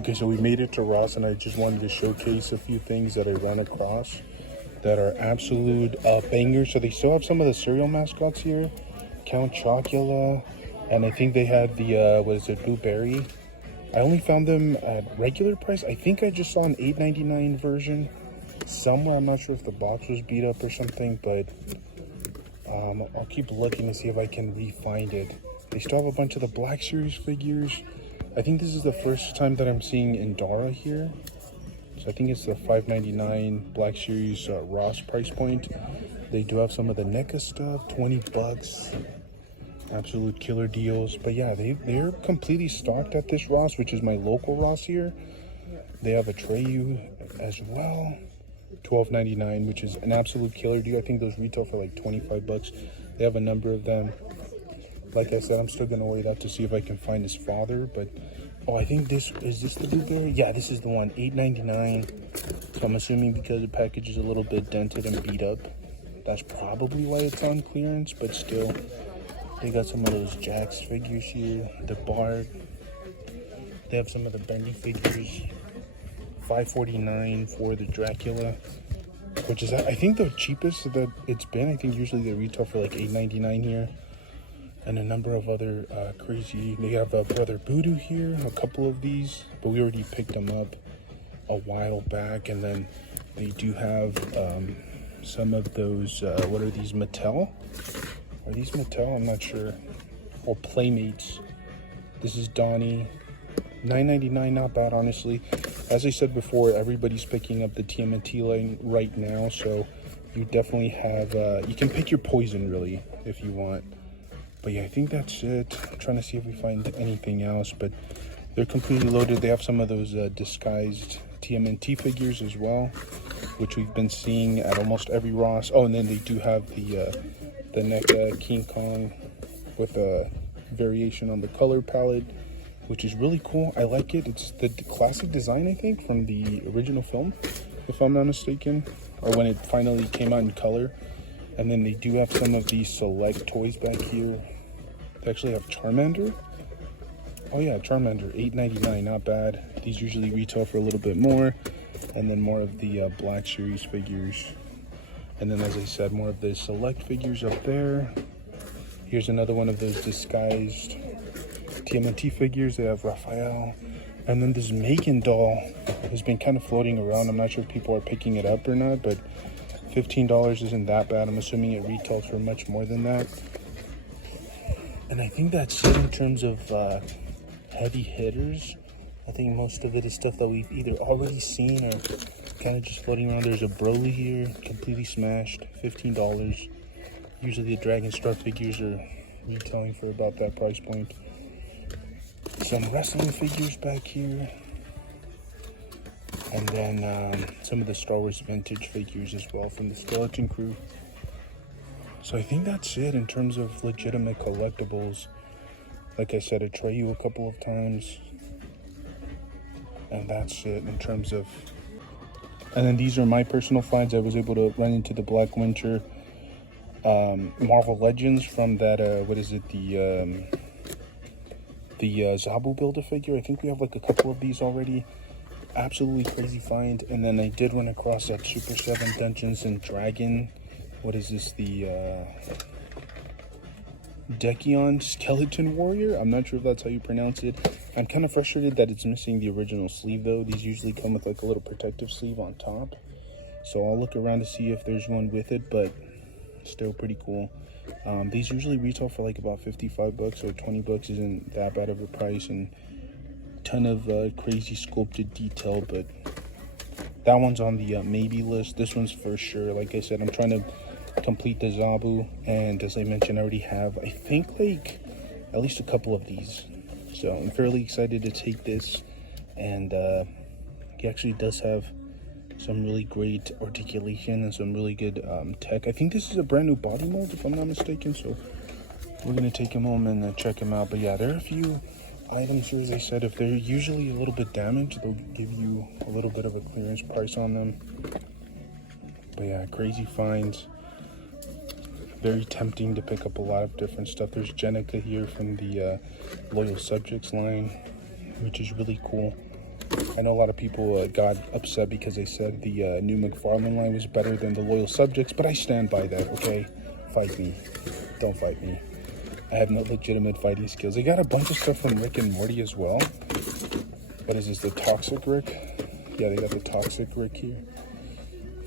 Okay, so we made it to Ross, and I just wanted to showcase a few things that I ran across that are absolute bangers. So they still have some of the cereal mascots here, Count Chocula, and I think they had the what is it, Blueberry. I only found them at regular price. I think I just saw an $8.99 version somewhere. I'm not sure if the box was beat up or something, but I'll keep looking to see if I can re-find it. They still have a bunch of the Black Series figures. I think this is the first time that I'm seeing Indara here. So I think it's the $5.99 Black Series Ross price point. They do have some of the NECA stuff, 20 bucks. Absolute killer deals. But yeah, they're completely stocked at this Ross, which is my local Ross here. They have a Treyu as well, $12.99, which is an absolute killer deal. I think those retail for like 25 bucks. They have a number of them. Like I said, I'm still gonna wait out to see if I can find his father, but oh, I think this is the Blueberry? Yeah, this is the one, $8.99. So I'm assuming because the package is a little bit dented and beat up, that's probably why it's on clearance, but still, they got some of those Jax figures here, the Bard. They have some of the Bendy figures, $5.49 for the Dracula, which is, I think, the cheapest that it's been. I think usually they retail for like $8.99 here. And a number of other crazy, they have Brother Voodoo here, a couple of these, but we already picked them up a while back. And then they do have some of those, what are these, Mattel? Are these Mattel? I'm not sure. Or Playmates. This is Donnie, $9.99, not bad, honestly. As I said before, everybody's picking up the TMNT line right now, so you definitely have, you can pick your poison, really, if you want. But yeah, I think that's it. I'm trying to see if we find anything else, but they're completely loaded. They have some of those disguised TMNT figures as well, which we've been seeing at almost every Ross. Oh, and then they do have the NECA King Kong with a variation on the color palette, which is really cool. I like it. It's the classic design, I think, from the original film, if I'm not mistaken, or when it finally came out in color. And then they do have some of these select toys back here. They actually have Charmander. Oh yeah, Charmander, $8.99, not bad. These usually retail for a little bit more. And then more of the Black Series figures. And then, as I said, more of the select figures up there. Here's another one of those disguised TMNT figures. They have Raphael. And then this Megan doll has been kind of floating around. I'm not sure if people are picking it up or not, but $15 isn't that bad. I'm assuming it retails for much more than that. And I think that's it in terms of heavy hitters. I think most of it is stuff that we've either already seen or kind of just floating around. There's a Broly here, completely smashed, $15. Usually the Dragon Star figures are retailing for about that price point. Some wrestling figures back here. And then some of the Star Wars vintage figures as well from the Skeleton Crew. So I think that's it in terms of legitimate collectibles. Like I said, I Treyu a couple of times. And that's it in terms of... And then these are my personal finds. I was able to run into the Black Winter Marvel Legends from that, what is it, the Zabu Build-A-Figure. I think we have like a couple of these already. Absolutely crazy find. And then I did run across that Super 7 Dungeons and Dragon, what is this, the Dekion Skeleton Warrior. I'm not sure if that's how you pronounce it. I'm kind of frustrated that it's missing the original sleeve though. These usually come with like a little protective sleeve on top, so I'll look around to see if there's one with it, but still pretty cool. These usually retail for like about 55 bucks, so 20 bucks isn't that bad of a price, and ton of crazy sculpted detail, but that one's on the maybe list. This one's for sure. Like I said, I'm trying to complete the Zabu, and as I mentioned, I already have, I think, like at least a couple of these, so I'm fairly excited to take this. And he actually does have some really great articulation and some really good tech. I think this is a brand new body mold, if I'm not mistaken, so we're gonna take him home and check him out. But yeah, there are a few items here, as I said, if they're usually a little bit damaged, they'll give you a little bit of a clearance price on them. But yeah, crazy finds. Very tempting to pick up a lot of different stuff. There's Jenica here from the Loyal Subjects line, which is really cool. I know a lot of people got upset because they said the new McFarlane line was better than the Loyal Subjects, but I stand by that, okay? Fight me. Don't fight me. I have no legitimate fighting skills. They got a bunch of stuff from Rick and Morty as well. What is this, the Toxic Rick? Yeah, they got the Toxic Rick here.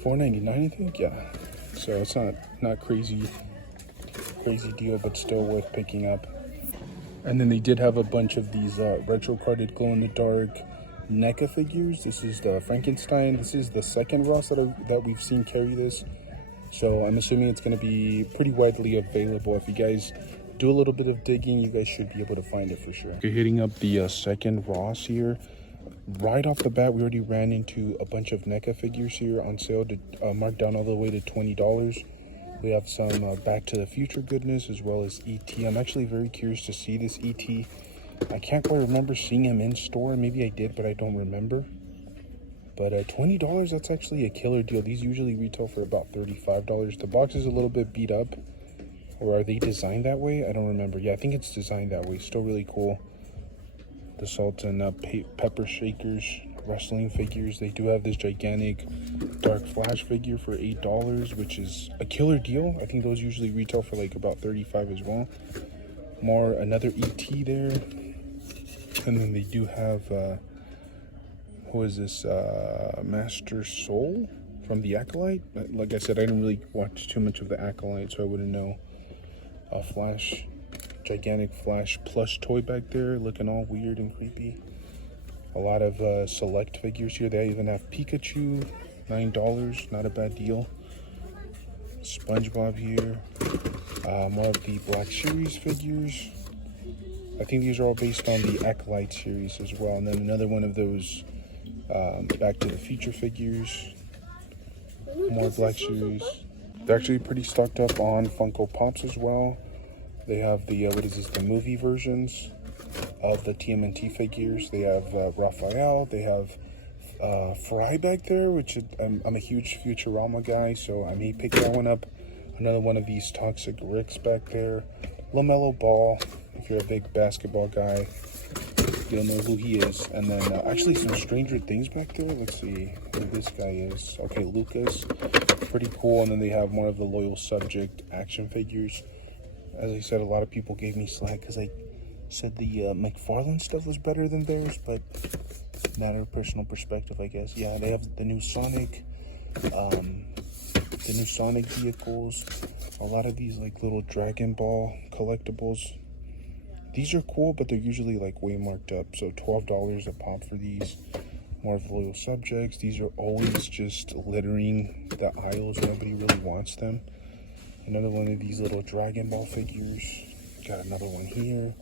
$4.99, I think? Yeah. So it's not crazy deal, but still worth picking up. And then they did have a bunch of these retro carded glow-in-the-dark NECA figures. This is the Frankenstein. This is the second Ross that we've seen carry this. So I'm assuming it's going to be pretty widely available. If you guys do a little bit of digging, you guys should be able to find it for sure. You're hitting up the second Ross here. Right off the bat, we already ran into a bunch of NECA figures here on sale to marked down all the way to $20. We have some Back to the Future goodness as well as E.T. I'm actually very curious to see this E.T. I can't quite remember seeing him in store. Maybe I did, but I don't remember. But $20, that's actually a killer deal. These usually retail for about $35. The box is a little bit beat up. Or are they designed that way? I don't remember. Yeah, I think it's designed that way. Still really cool. The salt and pepper shakers, wrestling figures. They do have this gigantic Dark Flash figure for $8, which is a killer deal. I think those usually retail for like about $35 as well. Another ET there. And then they do have, who is this? Master Soul from the Acolyte. Like I said, I didn't really watch too much of the Acolyte, so I wouldn't know. Flash, gigantic Flash plush toy back there, looking all weird and creepy. A lot of select figures here. They even have Pikachu, $9, not a bad deal. SpongeBob here. More of the Black Series figures. I think these are all based on the Acolyte series as well. And then another one of those Back to the Future figures. More Black Series. They're actually pretty stocked up on Funko Pops as well. They have the, the movie versions of the TMNT figures. They have Raphael. They have Fry back there, which I'm a huge Futurama guy, so I may pick that one up. Another one of these Toxic Ricks back there. LaMelo Ball, if you're a big basketball guy, you'll know who he is. And then actually some Stranger Things back there. Let's see who this guy is. Okay, Lucas, pretty cool. And then they have more of the Loyal Subject action figures. As I said, a lot of people gave me slack because I said the McFarlane stuff was better than theirs, but matter of personal perspective, I guess. Yeah, they have the new Sonic vehicles. A lot of these like little Dragon Ball collectibles. These are cool, but they're usually like way marked up. So $12 a pop for these. More of the Loyal Subjects. These are always just littering the aisles. Nobody really wants them. Another one of these little Dragon Ball figures. Got another one here.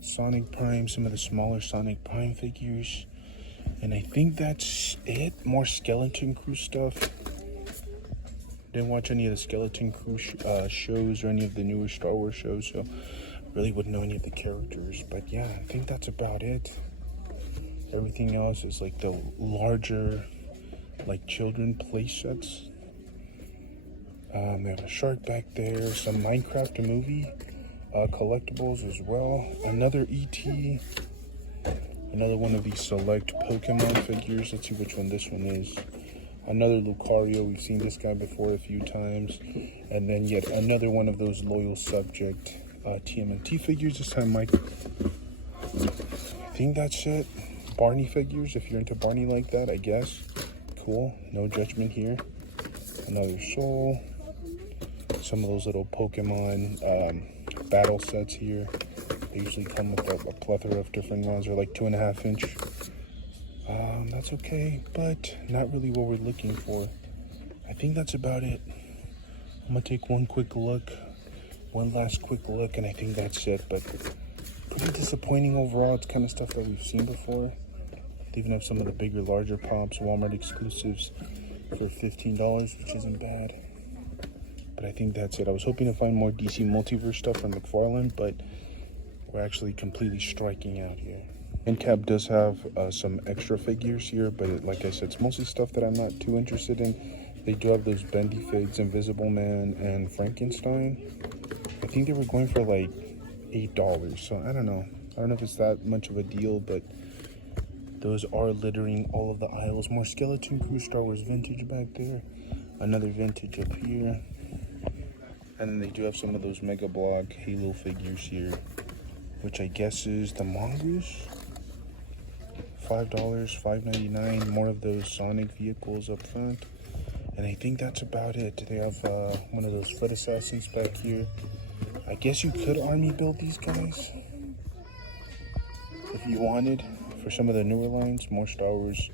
Sonic Prime, some of the smaller Sonic Prime figures. And I think that's it. More Skeleton Crew stuff. Didn't watch any of the Skeleton Crew shows or any of the newer Star Wars shows, so really wouldn't know any of the characters. But yeah, I think that's about it. Everything else is like the larger, like children play sets. They have a shark back there, some Minecraft movie collectibles as well. Another ET. Another one of these select Pokemon figures. Let's see which one this one is. Another Lucario. We've seen this guy before a few times. And then yet another one of those Loyal Subject TMNT figures. This time, Mike. I think that's it. Barney figures, if you're into Barney like that, I guess. Cool. No judgment here. Another Soul. Some of those little Pokemon battle sets here. They usually come with a plethora of different ones. They're like 2.5 inch. That's okay, but not really what we're looking for. I think that's about it. I'm gonna take one last quick look, and I think that's it. But pretty disappointing overall. It's kind of stuff that we've seen before. They even have some of the bigger, larger pops, Walmart exclusives for $15, which isn't bad. But I think that's it. I was hoping to find more DC Multiverse stuff from McFarlane, but we're actually completely striking out here. Endcap does have some extra figures here, but like I said, it's mostly stuff that I'm not too interested in. They do have those Bendy Figs, Invisible Man, and Frankenstein. I think they were going for like $8, so I don't know. I don't know if it's that much of a deal, but Those are littering all of the aisles. More Skeleton Crew Star Wars vintage back there. Another vintage up here. And then they do have some of those Mega Block Halo figures here, which I guess is the Mongoose. $5, $5.99. More of those Sonic vehicles up front. And I think that's about it. They have one of those Foot Assassins back here. I guess you could army build these guys if you wanted for some of the newer lines. More Star Wars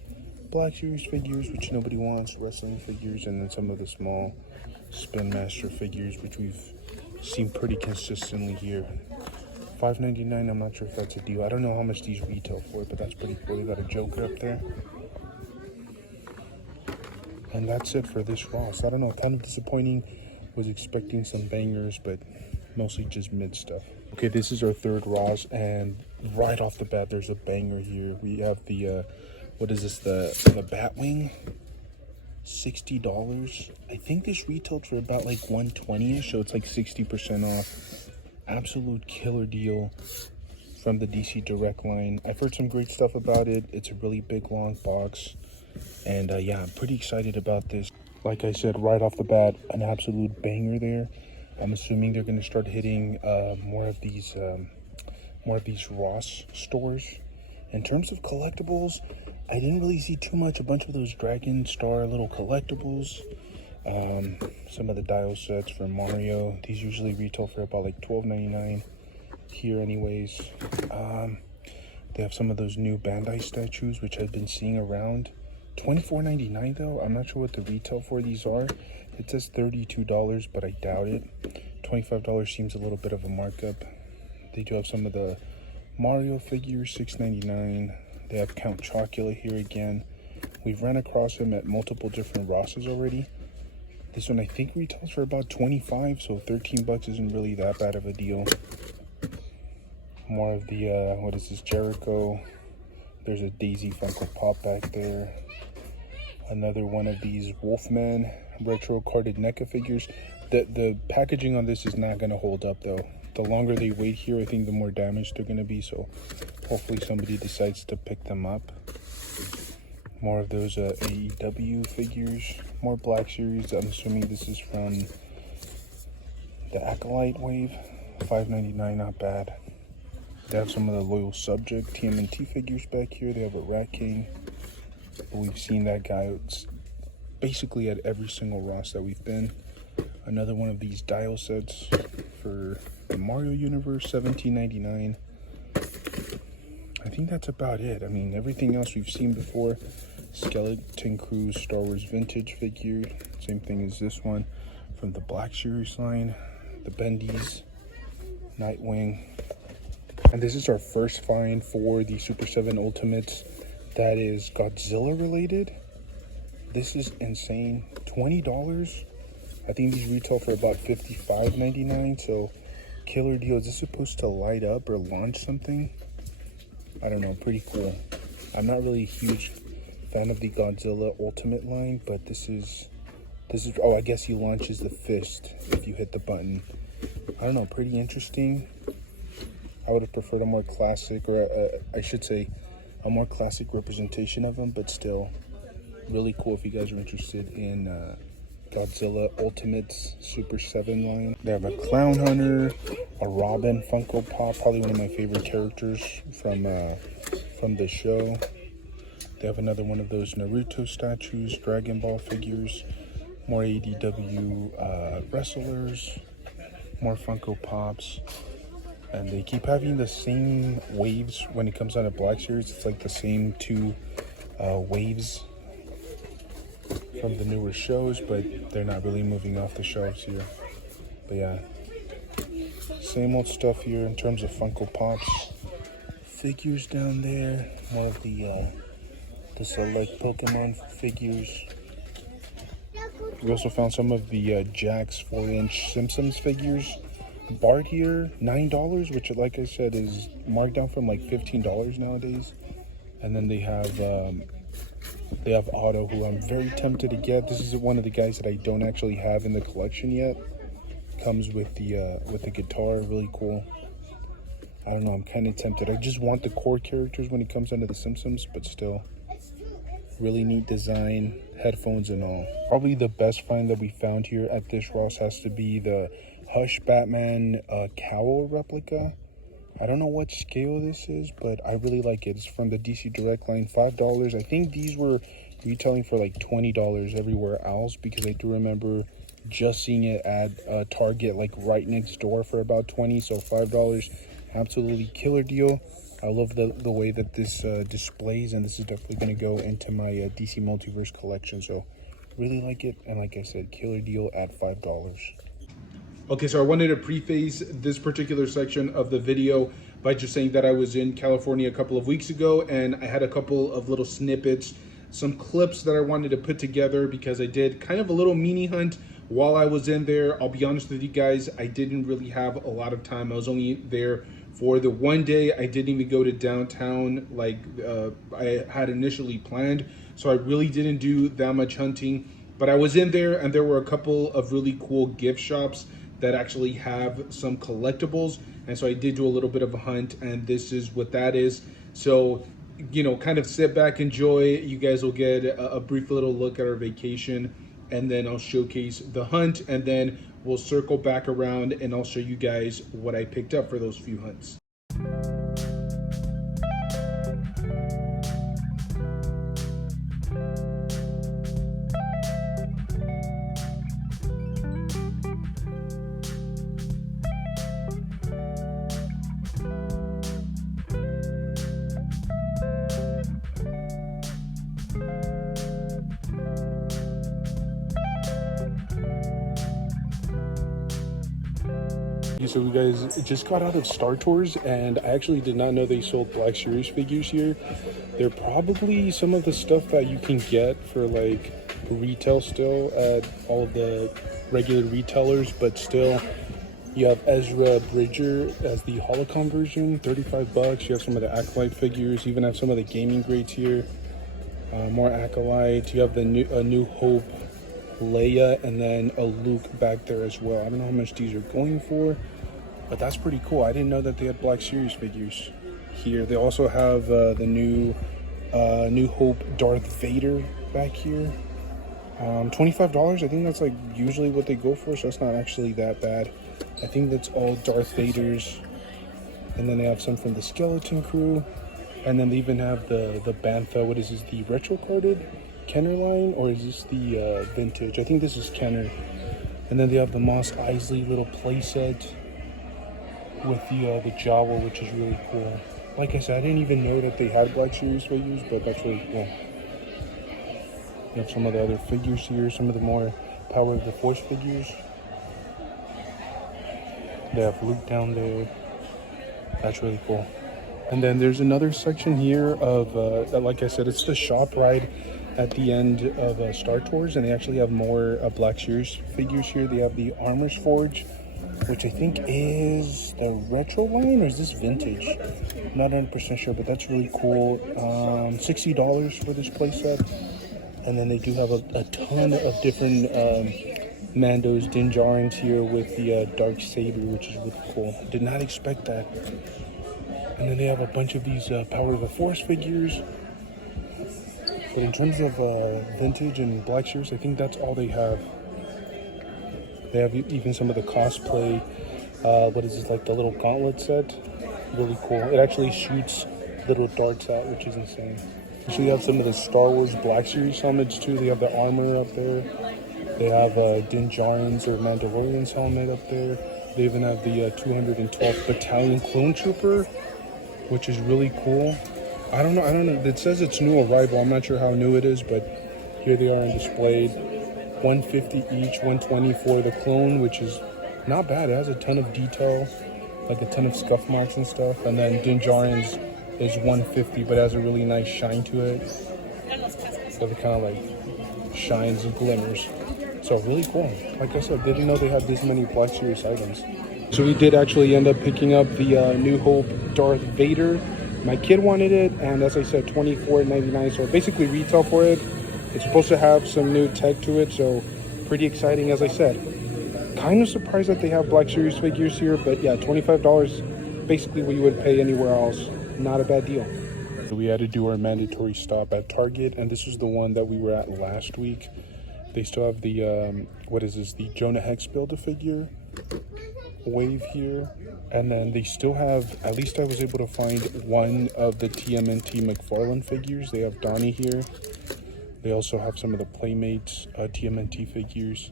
Black Series figures, which nobody wants, wrestling figures, and then some of the small Spin Master figures, which we've seen pretty consistently here. $5.99, I'm not sure if that's a deal. I don't know how much these retail for, but that's pretty cool. They got a Joker up there. And that's it for this Ross. I don't know, kind of disappointing. Was expecting some bangers, but mostly just mid stuff. Okay, this is our third Ross, and right off the bat, there's a banger here. We have the, what is this, the Batwing, $60. I think this retailed for about like $120-ish, so it's like 60% off. Absolute killer deal from the DC Direct line. I've heard some great stuff about it. It's a really big, long box. And yeah, I'm pretty excited about this. Like I said, right off the bat, an absolute banger there. I'm assuming they're going to start hitting more of these Ross stores. In terms of collectibles, I didn't really see too much. A bunch of those Dragon Star little collectibles. Some of the dial sets for Mario. These usually retail for about like $12.99 here anyways. They have some of those new Bandai statues, which I've been seeing around. $24.99 though. I'm not sure what the retail for these are. It says $32, but I doubt it. $25 seems a little bit of a markup. They do have some of the Mario figures, $6.99. They have Count Chocula here again. We've ran across him at multiple different Rosses already. This one I think retails for about $25, so $13 isn't really that bad of a deal. More of the, what is this, Jericho. There's a Daisy Funko Pop back there. Another one of these Wolfman retro carded NECA figures. The packaging on this is not going to hold up though. The longer they wait here, I think the more damaged they're going to be. So hopefully somebody decides to pick them up. More of those AEW figures. More Black Series. I'm assuming this is from the Acolyte wave. $5.99, not bad. They have some of the Loyal Subject TMNT figures back here. They have a Rat King. We've seen that guy basically at every single Ross that we've been. Another one of these dial sets for the Mario universe, $17.99. I think that's about it. I mean, everything else we've seen before. Skeleton Crew Star Wars vintage figure. Same thing as this one from the Black Series line. The Bendies, Nightwing. And this is our first find for the Super 7 Ultimates that is Godzilla related. This is insane. $20. I think these retail for about $55.99. So killer deal. Is this supposed to light up or launch something? I don't know. Pretty cool. I'm not really a huge fan of the Godzilla Ultimate line, but this is oh, I guess he launches the fist if you hit the button. I don't know. Pretty interesting. I would have preferred a more classic, or I should say a more classic representation of him, but still really cool if you guys are interested in Godzilla Ultimates Super 7 line. They have a Clown Hunter, a Robin Funko Pop, probably one of my favorite characters from the show. They have another one of those Naruto statues, Dragon Ball figures, more ADW wrestlers, more Funko Pops. And they keep having the same waves when it comes out of Black Series. It's like the same two waves from the newer shows, but they're not really moving off the shelves here. But yeah, same old stuff here in terms of Funko Pops. Figures down there, more of the select Pokemon figures. We also found some of the Jax 4-inch Simpsons figures. Bart here, $9, which like I said is marked down from like $15 nowadays. And then they have Otto, who I'm very tempted to get. This is one of the guys that I don't actually have in the collection yet. Comes with the guitar, really cool. I don't know, I'm kind of tempted. I just want the core characters when it comes down to the Simpsons, but still, really neat design, headphones and all. Probably the best find that we found here at this Ross has to be the Hush Batman cowl replica. I don't know what scale this is, but I really like it. It's from the DC Direct line, $5. I think these were retailing for like $20 everywhere else, because I do remember just seeing it at Target like right next door for about $20. So $5, absolutely killer deal. I love the way that this displays, and this is definitely going to go into my DC Multiverse collection. So really like it, and like I said, killer deal at $5. Okay, so I wanted to preface this particular section of the video by just saying that I was in California a couple of weeks ago, and I had a couple of little snippets, some clips that I wanted to put together because I did kind of a little mini hunt while I was in there. I'll be honest with you guys, I didn't really have a lot of time. I was only there for the one day. I didn't even go to downtown like I had initially planned, so I really didn't do that much hunting. But I was in there, and there were a couple of really cool gift shops that actually have some collectibles, and so I did do a little bit of a hunt, and this is what that is. So, you know, kind of sit back, enjoy. You guys will get a brief little look at our vacation, and then I'll showcase the hunt, and then we'll circle back around and I'll show you guys what I picked up for those few hunts. So we guys just got out of Star Tours, and I actually did not know they sold Black Series figures here. They're probably some of the stuff that you can get for like retail still at all of the regular retailers, but still you have Ezra Bridger as the Holocron version, $35. You have some of the Acolyte figures, you even have some of the gaming grades here. More Acolytes. You have the New Hope Leia, and then a Luke back there as well. I don't know how much these are going for, but that's pretty cool. I didn't know that they had Black Series figures here. They also have the New Hope Darth Vader back here. $25. I think that's like usually what they go for, so that's not actually that bad. I think that's all Darth Vaders, and then they have some from the Skeleton Crew, and then they even have the Bantha. What is this? The retro carded Kenner line, or is this the vintage? I think this is Kenner. And then they have the Mos Eisley little playset with the Jawa, which is really cool. Like I said, I didn't even know that they had Black Series figures, but that's really cool. You have some of the other figures here, some of the more Power of the Force figures. They have Luke down there. That's really cool. And then there's another section here of, like I said, it's the shop ride at the end of Star Tours, and they actually have more Black Series figures here. They have the Armor's Forge, which I think is the retro line, or is this vintage? I'm not 100% sure, but that's really cool. $60 for this playset. And then they do have a ton of different Mandos, Din Djarins here with the Dark Saber, which is really cool. Did not expect that. And then they have a bunch of these Power of the Force figures. But in terms of vintage and Black Series, I think that's all they have. They have even some of the cosplay. What is this, like the little gauntlet set? Really cool. It actually shoots little darts out, which is insane. So you have some of the Star Wars Black Series helmets too. They have the armor up there. They have Din Djarin's or Mandalorian's helmet up there. They even have the 212th Battalion Clone Trooper, which is really cool. I don't know. It says it's new arrival. I'm not sure how new it is, but here they are on display. $150 each, $120 for the clone, which is not bad. It has a ton of detail, like a ton of scuff marks and stuff. And then Din Djarin's is $150, but it has a really nice shine to it. So it kind of like shines and glimmers. So really cool. Like I said, didn't know they had this many Black Series items. So we did actually end up picking up the New Hope Darth Vader. My kid wanted it, and as I said, $24.99. So basically retail for it. It's supposed to have some new tech to it, so pretty exciting. As I said, kind of surprised that they have Black Series figures here, but yeah, $25 basically what you would pay anywhere else. Not a bad deal. We had to do our mandatory stop at Target, and this is the one that we were at last week. They still have the, what is this, the Jonah Hex Build-A-Figure wave here. And then they still have, at least I was able to find one of the TMNT McFarlane figures. They have Donnie here. They also have some of the Playmates TMNT figures.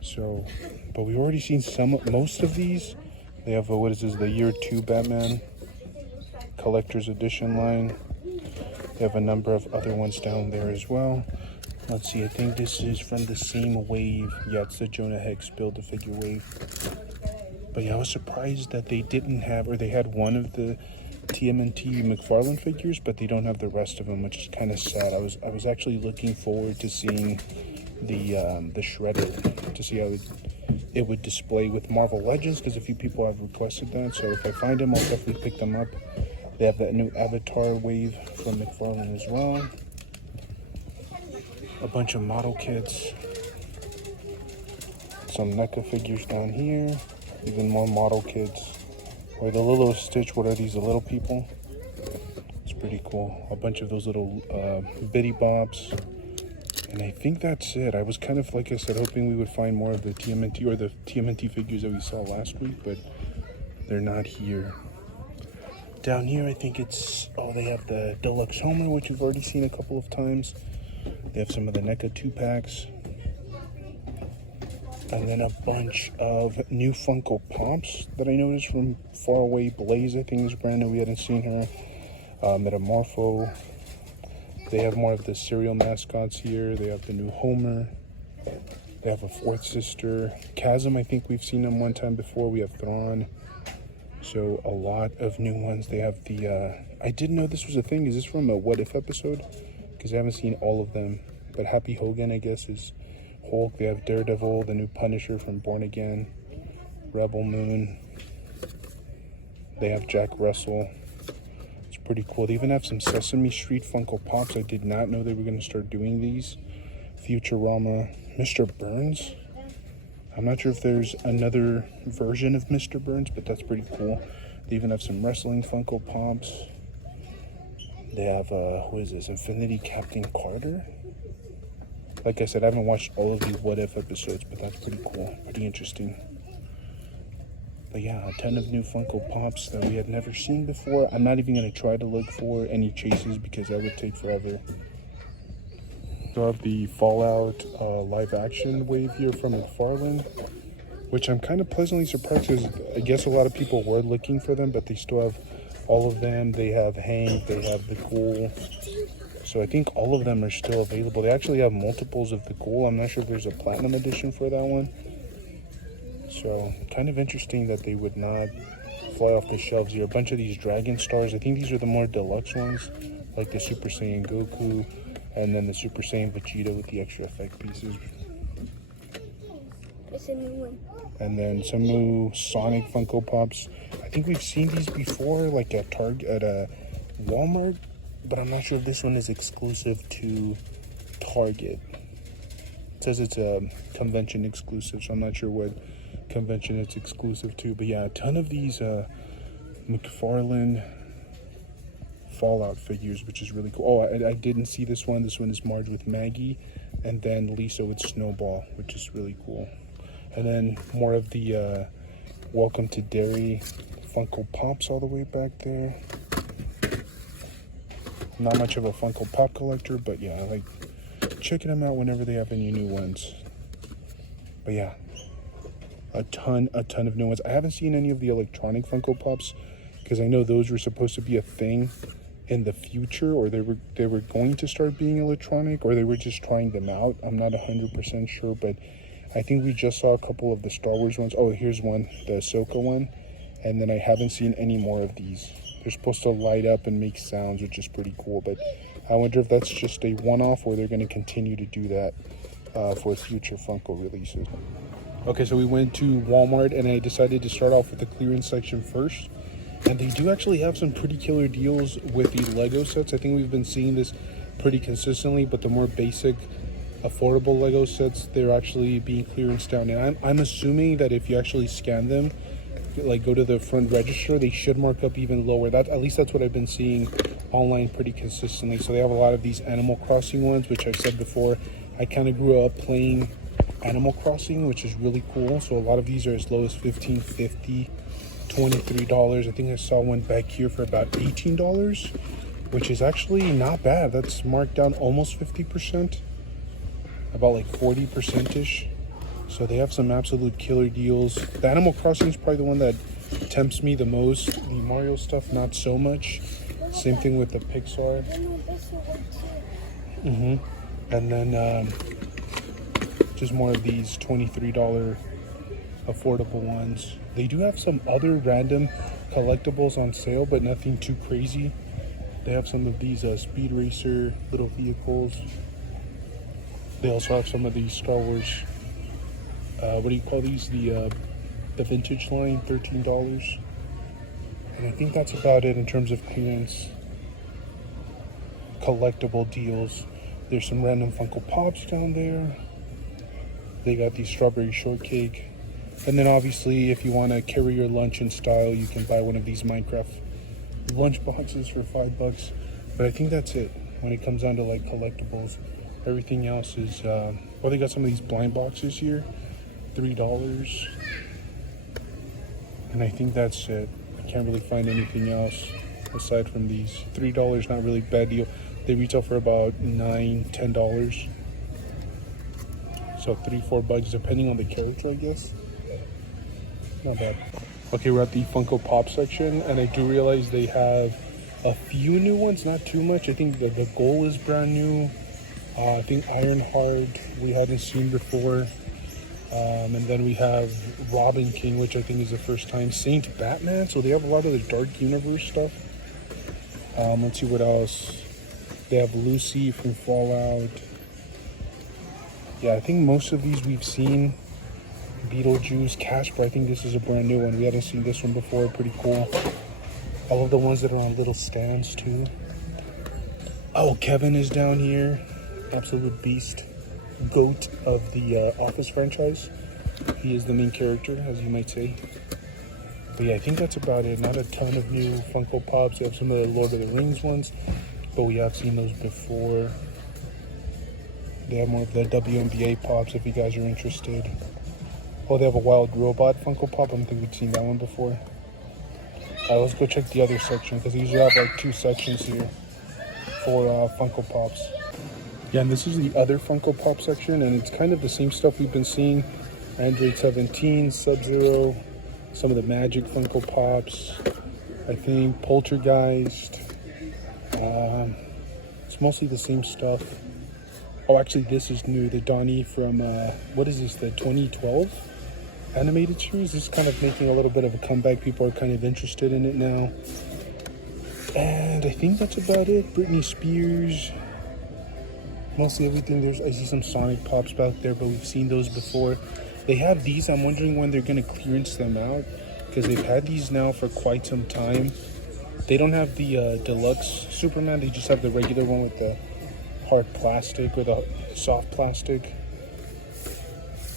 So, but we've already seen most of these. They have, what is this, the Year 2 Batman Collector's Edition line. They have a number of other ones down there as well. Let's see, I think this is from the same wave. Yeah, it's the Jonah Hex Build-A-Figure wave. But yeah, I was surprised that they didn't have, or they had one of the TMNT McFarlane figures, but they don't have the rest of them, which is kind of sad. I was actually looking forward to seeing the Shredder, to see how it would display with Marvel Legends, because a few people have requested that. So if I find them, I'll definitely pick them up. They have that new Avatar wave from McFarlane as well. A bunch of model kits. Some NECA figures down here. Even more model kits. Or the Lilo Stitch, what are these, the little people? It's pretty cool. A bunch of those little bitty bops. And I think that's it. I was kind of, like I said, hoping we would find more of the TMNT or the TMNT figures that we saw last week, but they're not here. Down here, I think it's, oh, they have the Deluxe Homer, which we've already seen a couple of times. They have some of the NECA 2-packs. And then a bunch of new Funko Pops that I noticed from Far Away Blaze, I think is brand new. We hadn't seen her. Metamorpho. They have more of the cereal mascots here. They have the new Homer. They have a fourth sister. Chasm, I think we've seen them one time before. We have Thrawn. So a lot of new ones. They have the, I didn't know this was a thing. Is this from a What If episode? Because I haven't seen all of them. But Happy Hogan, I guess, is Hulk. They have Daredevil, the new Punisher from Born Again. Rebel Moon. They have Jack Russell. It's pretty cool. They even have some Sesame Street Funko Pops. I did not know they were going to start doing these. Futurama. Mr. Burns. I'm not sure if there's another version of Mr. Burns, but that's pretty cool. They even have some wrestling Funko Pops. They have, who is this? Infinity Captain Carter? Like I said, I haven't watched all of the What If episodes, but that's pretty cool. Pretty interesting. But yeah, a ton of new Funko Pops that we had never seen before. I'm not even going to try to look for any chases because that would take forever. So I have the Fallout live action wave here from McFarlane, which I'm kind of pleasantly surprised because I guess a lot of people were looking for them, but they still have all of them. They have Hank, they have the Ghoul. So I think all of them are still available. They actually have multiples of the Ghoul. I'm not sure if there's a platinum edition for that one. So kind of interesting that they would not fly off the shelves here. A bunch of these Dragon Stars. I think these are the more deluxe ones, like the Super Saiyan Goku, and then the Super Saiyan Vegeta with the extra effect pieces. It's a new one. And then some new Sonic Funko Pops. I think we've seen these before, like at Target, at a Walmart, but I'm not sure if this one is exclusive to Target. It says it's a convention exclusive, so I'm not sure what convention it's exclusive to. But yeah, a ton of these McFarlane Fallout figures, which is really cool. Oh, I didn't see this one. This one is Marge with Maggie, and then Lisa with Snowball, which is really cool. And then more of the Welcome to Derry Funko Pops all the way back there. Not much of a Funko Pop collector, but yeah, I like checking them out whenever they have any new ones. But yeah, a ton of new ones. I haven't seen any of the electronic Funko Pops because I know those were supposed to be a thing in the future, or they were going to start being electronic, or they were just trying them out. I'm not 100% sure, but I think we just saw a couple of the Star Wars ones. Oh, here's one, the Ahsoka one. And then I haven't seen any more of these. They're supposed to light up and make sounds, which is pretty cool. But I wonder if that's just a one-off or they're going to continue to do that for future Funko releases. Okay, so we went to Walmart and I decided to start off with the clearance section first. And they do actually have some pretty killer deals with the Lego sets. I think we've been seeing this pretty consistently, but the more basic, affordable Lego sets, they're actually being clearanced down. And I'm assuming that if you actually scan them, like go to the front register, they should mark up even lower. That, at least that's what I've been seeing online pretty consistently. So they have a lot of these Animal Crossing ones, which I've said before. I kind of grew up playing Animal Crossing, which is really cool. So a lot of these are as low as $15.50, $23. I think I saw one back here for about $18, which is actually not bad. That's marked down almost 50%, about like 40%ish. So they have some absolute killer deals. The Animal Crossing is probably the one that tempts me the most. The Mario stuff, not so much. Same thing with the Pixar. And then just more of these $23 affordable ones. They do have some other random collectibles on sale, but nothing too crazy. They have some of these Speed Racer little vehicles. They also have some of these Star Wars, what do you call these? The vintage line, $13. And I think that's about it in terms of clearance collectible deals. There's some random Funko Pops down there. They got the strawberry shortcake. And then obviously, if you want to carry your lunch in style, you can buy one of these Minecraft lunch boxes for $5. But I think that's it when it comes down to like collectibles. Everything else is, well, they got some of these blind boxes here, $3. And I think that's it. I can't really find anything else aside from these. $3, not really bad deal. They retail for about $9, $10. So $3-4 depending on the character, I guess. Not bad. Okay, we're at the Funko Pop section, and I do realize they have a few new ones, not too much. I think the Goal is brand new. I think Ironheart we hadn't seen before. And then we have Robin King, which I think is the first time. Saint Batman, so they have a lot of the Dark Universe stuff. Let's see what else. They have Lucy from Fallout. Yeah, I think most of these we've seen. Beetlejuice, Casper, I think this is a brand new one. We hadn't seen this one before, pretty cool. I love the ones that are on little stands too. Oh, Kevin is down here. Absolute beast. Goat of the Office franchise. He is the main character, as you might say. But yeah, I think that's about it. Not a ton of new Funko Pops. We have some of the Lord of the Rings ones, but we have seen those before. They have more of the WNBA Pops if you guys are interested. Oh, they have a Wild Robot Funko Pop. I don't think we've seen that one before. Let's go check the other section, because they usually have like two sections here for Funko Pops. Yeah, and this is the other Funko Pop section, and it's kind of the same stuff we've been seeing. Android 17, Sub-Zero, some of the Magic Funko Pops, I think Poltergeist. It's mostly the same stuff. Oh, actually, this is new. The Donnie from, what is this, the 2012 animated series? This is kind of making a little bit of a comeback. People are kind of interested in it now. And I think that's about it. Britney Spears. Mostly everything. I see some Sonic Pops back there, but we've seen those before. They have these. I'm wondering when they're going to clearance them out, because they've had these now for quite some time. They don't have the deluxe Superman. They just have the regular one with the hard plastic or the soft plastic.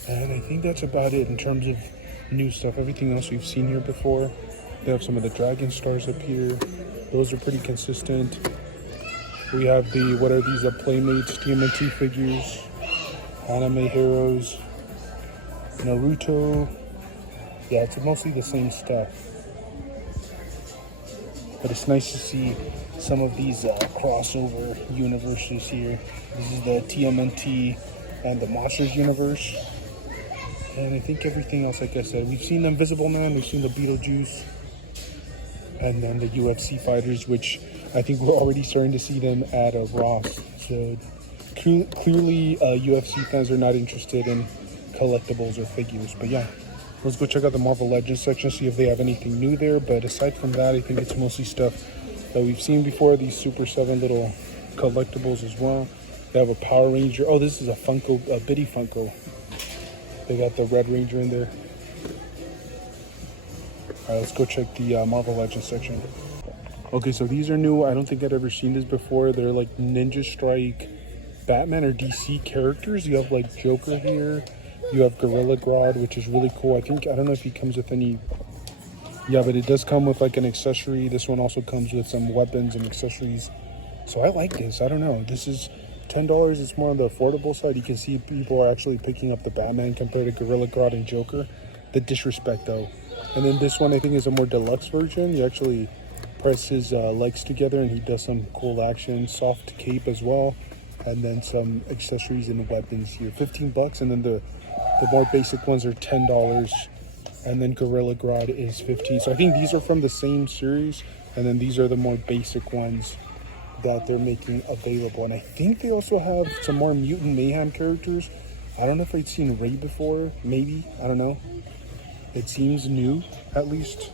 And I think that's about it in terms of new stuff. Everything else we've seen here before. They have some of the Dragon Stars up here. Those are pretty consistent. We have the, what are these, Playmates TMNT figures, Anime Heroes, Naruto. Yeah, it's mostly the same stuff. But it's nice to see some of these crossover universes here. This is the TMNT and the Monsters universe. And I think everything else, like I said, we've seen the Invisible Man, we've seen the Beetlejuice, and then the UFC fighters, which I think we're already starting to see them at Ross. So clearly UFC fans are not interested in collectibles or figures. But yeah, let's go check out the Marvel Legends section, see if they have anything new there. But aside from that, I think it's mostly stuff that we've seen before. These Super 7 little collectibles as well. They have a Power Ranger. Oh, this is a Funko, a Biddy Funko. They got the Red Ranger in there. All right, let's go check the Marvel Legends section. Okay, so these are new. I don't think I'd ever seen this before. They're like Ninja Strike Batman or DC characters. You have like Joker here. You have Gorilla Grodd, which is really cool. I don't know if he comes with any Yeah, but it does come with like an accessory. This one also comes with some weapons and accessories. So I like this. I don't know. This is $10. It's more on the affordable side. You can see people are actually picking up the Batman compared to Gorilla Grodd and Joker. The disrespect though. And then this one I think is a more deluxe version. You actually press his legs together and he does some cool action. Soft cape as well. And then some accessories and weapons here. $15. And then the more basic ones are $10. And then Gorilla Grodd is 15. So I think these are from the same series. And then these are the more basic ones that they're making available. And I think they also have some more Mutant Mayhem characters. I don't know if I'd seen Ray before. Maybe. I don't know. It seems new, at least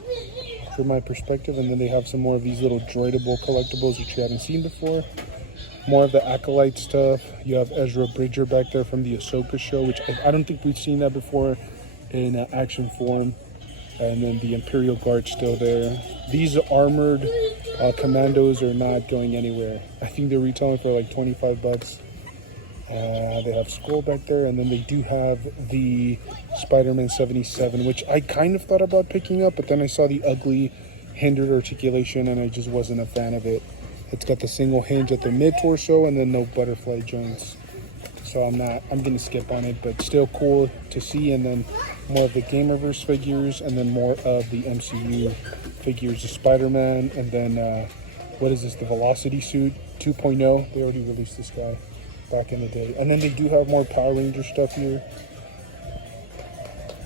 from my perspective. And then they have some more of these little droidable collectibles which you haven't seen before. More of the Acolyte stuff. You have Ezra Bridger back there from the Ahsoka show, which I don't think we've seen that before in action form. And then the Imperial Guard still there. These armored commandos are not going anywhere. I think they're retailing for like $25. They have Skull back there, and then they do have the Spider-Man 77, which I kind of thought about picking up, but then I saw the ugly hindered articulation and I just wasn't a fan of it. It's got the single hinge at the mid-torso and then no butterfly joints. So I'm gonna skip on it, but still cool to see. And then more of the Gamerverse figures, and then more of the MCU figures, the Spider-Man, and then what is this, the Velocity Suit 2.0. They already released this guy back in the day. And then they do have more Power Ranger stuff here.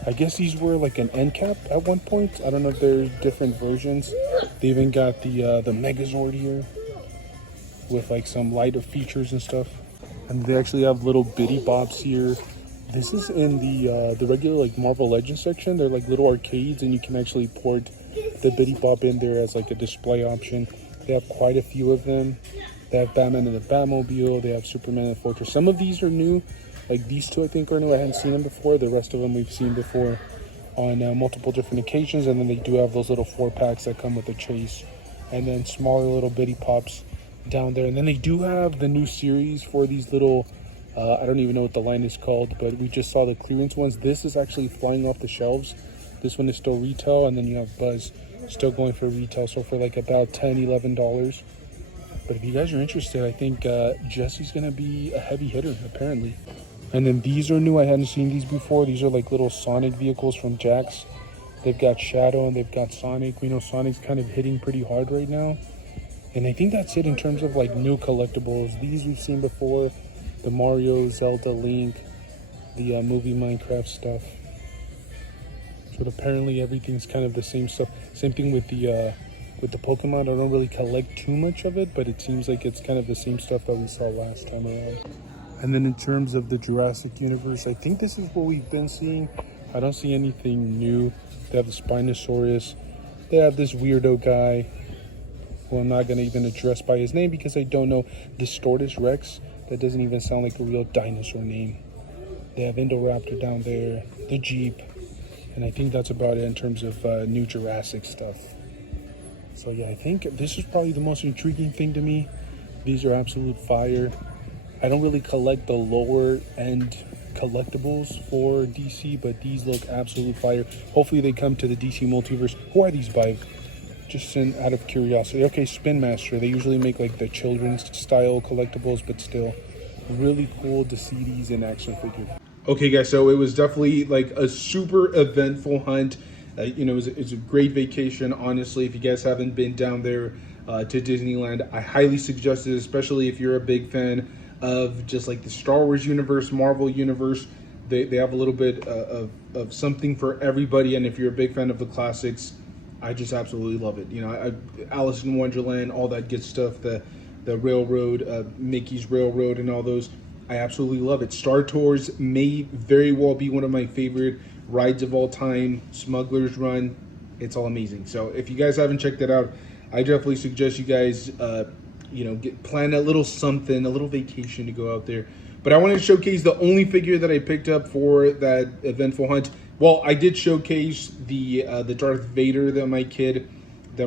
I guess these were like an end cap at one point. I don't know if there's different versions. They even got the Megazord here with like some lighter features and stuff. And they actually have little bitty bops here. This is in the regular like Marvel Legends section. They're like little arcades, and you can actually port the bitty bop in there as like a display option. They have quite a few of them. They have Batman in the Batmobile. They have Superman in the Fortress. Some of these are new. Like these two I think are new. I hadn't seen them before. The rest of them we've seen before on multiple different occasions. And then they do have those little 4-packs that come with the chase. And then smaller little bitty pops down there. And then they do have the new series for these little I don't even know what the line is called, but we just saw the clearance ones. This is actually flying off the shelves. This one is still retail, and then you have Buzz still going for retail, so for like about $10-11. But if you guys are interested, I think Jesse's gonna be a heavy hitter apparently. And then these are new. I hadn't seen these before. These are like little Sonic vehicles from Jax. They've got Shadow and they've got Sonic. We know Sonic's kind of hitting pretty hard right now. And I think that's it in terms of like new collectibles. These we've seen before. The Mario, Zelda, Link, the movie Minecraft stuff. So apparently everything's kind of the same stuff. Same thing with the Pokemon. I don't really collect too much of it, but it seems like it's kind of the same stuff that we saw last time around. And then in terms of the Jurassic universe, I think this is what we've been seeing. I don't see anything new. They have the Spinosaurus. They have this weirdo guy, who I'm not going to even address by his name because I don't know. Distortus Rex. That doesn't even sound like a real dinosaur name. They have Indoraptor down there, the Jeep, and I think that's about it in terms of new Jurassic stuff. So yeah, I think this is probably the most intriguing thing to me. These are absolute fire. I don't really collect the lower end collectibles for DC, but these look absolute fire. Hopefully they come to the DC multiverse. Who are these by? Just out of curiosity. Okay, Spin Master. They usually make like the children's style collectibles, but still really cool to see these in action figure. Okay guys, so it was definitely like a super eventful hunt. You know, it was a great vacation, honestly. If you guys haven't been down there to Disneyland, I highly suggest it, especially if you're a big fan of just like the Star Wars universe, Marvel universe. They have a little bit of something for everybody, and if you're a big fan of the classics, I just absolutely love it. You know, Alice in Wonderland, all that good stuff, the railroad, Mickey's Railroad and all those. I absolutely love it. Star Tours may very well be one of my favorite rides of all time. Smuggler's Run, it's all amazing. So if you guys haven't checked it out, I definitely suggest you guys, you know, plan a little something, a little vacation to go out there. But I wanted to showcase the only figure that I picked up for that eventful hunt. Well, I did showcase the Darth Vader that my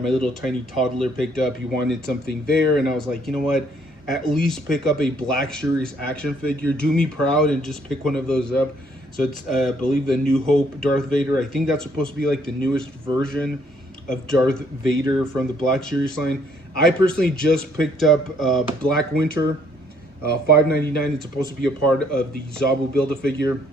little tiny toddler picked up. He wanted something there, and I was like, you know what? At least pick up a Black Series action figure. Do me proud and just pick one of those up. So it's, I believe, the New Hope Darth Vader. I think that's supposed to be like the newest version of Darth Vader from the Black Series line. I personally just picked up Black Winter, $5.99. It's supposed to be a part of the Zabu Build-A-Figure,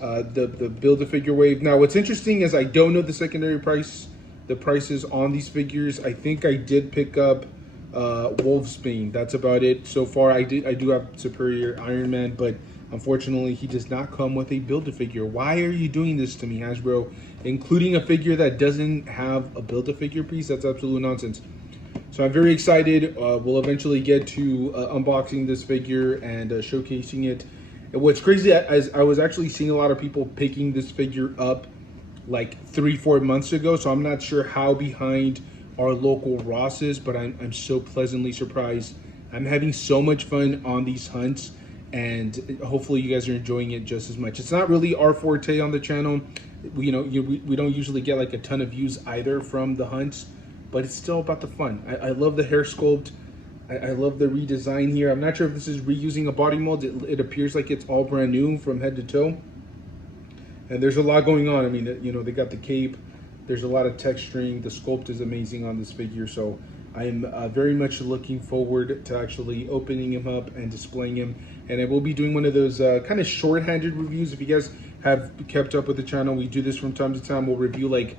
the Build-A-Figure wave. Now, what's interesting is I don't know the secondary price, the prices on these figures. I think I did pick up Wolfsbane. That's about it so far. I do have Superior Iron Man, but unfortunately, he does not come with a Build-A-Figure. Why are you doing this to me, Hasbro? Including a figure that doesn't have a Build-A-Figure piece? That's absolute nonsense. So I'm very excited. We'll eventually get to unboxing this figure and showcasing it. And what's crazy is I was actually seeing a lot of people picking this figure up like 3-4 months ago. So I'm not sure how behind our local Ross is, but I'm so pleasantly surprised. I'm having so much fun on these hunts, and hopefully you guys are enjoying it just as much. It's not really our forte on the channel. We don't usually get like a ton of views either from the hunts, but it's still about the fun. I love the hair sculpt. I love the redesign here. I'm not sure if this is reusing a body mold. It appears like it's all brand new from head to toe. And there's a lot going on. I mean, they got the cape. There's a lot of texturing. The sculpt is amazing on this figure. So I'm very much looking forward to actually opening him up and displaying him. And I will be doing one of those kind of short-handed reviews. If you guys have kept up with the channel, we do this from time to time. We'll review like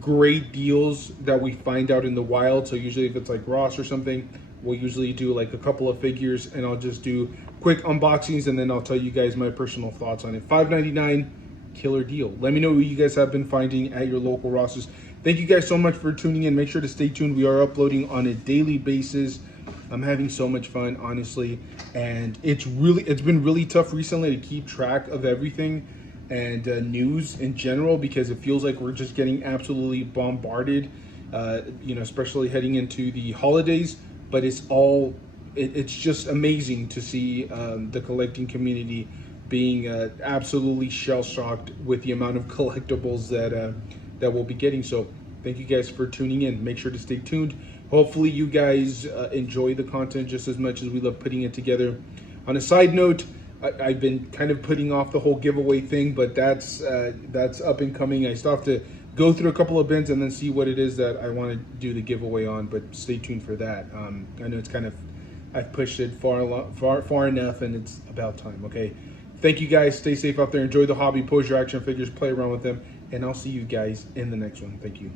great deals that we find out in the wild. So usually if it's like Ross or something, we'll usually do like a couple of figures, and I'll just do quick unboxings, and then I'll tell you guys my personal thoughts on it. $5.99, killer deal. Let me know what you guys have been finding at your local Rosses. Thank you guys so much for tuning in. Make sure to stay tuned. We are uploading on a daily basis. I'm having so much fun, honestly, and it's been really tough recently to keep track of everything and news in general, because it feels like we're just getting absolutely bombarded, especially heading into the holidays. But it's just amazing to see the collecting community being absolutely shell-shocked with the amount of collectibles that we'll be getting. So thank you guys for tuning in. Make sure to stay tuned. Hopefully you guys enjoy the content just as much as we love putting it together. On a side note, I've been kind of putting off the whole giveaway thing, but that's up and coming. I still have to go through a couple of bins and then see what it is that I want to do the giveaway on, but stay tuned for that. I know it's I've pushed it far enough, and it's about time. Okay, thank you guys. Stay safe out there. Enjoy the hobby. Pose your action figures. Play around with them, and I'll see you guys in the next one. Thank you.